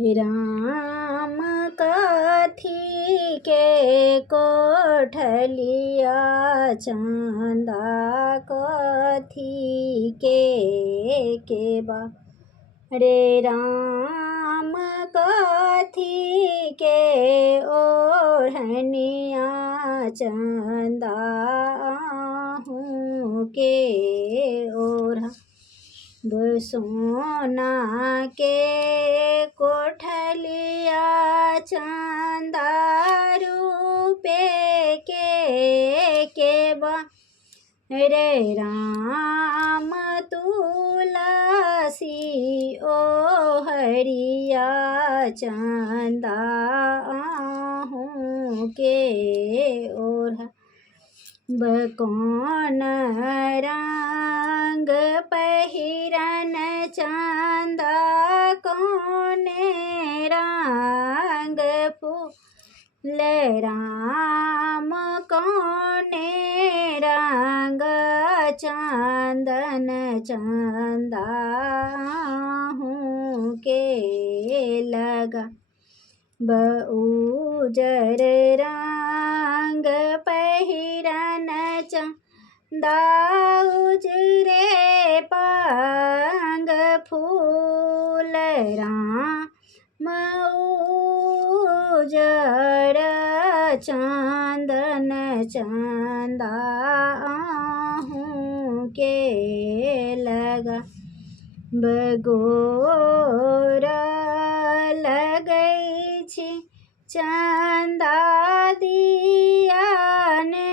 राम कथी के कोठलिया चंदा कथी के बा रे राम कथी के ओढ़निया चंदा आहूँ के ओढ़ा सोना के कोठलिया चंदा रूपे के बा रे राम तुलसी ओ हरिया चंदा आहूँ के ओढ़ा कौन रंग पहिरन चंदा कौन रंग फूल राम कौन रंग चंदन चंदा आहूँ के लगा उजर रंग पहिरन चंदा उजरे पांग फूल राम उजर चंदन चंदा आहूँ के लगा बगोरा लगै छी चंदा दिया ने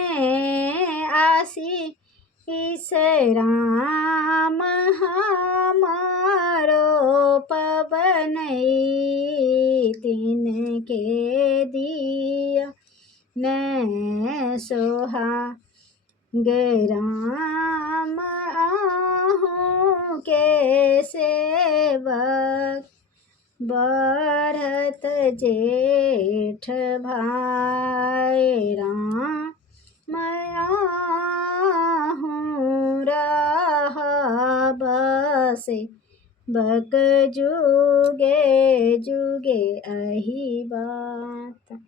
आसी इस राम हमारो पवन तीन के दिया ने सोहा राम आहूँ के सेवक बढ़त जेठ भाई राम आहूँ रहा बसे बक जुगे जुगे अही बात।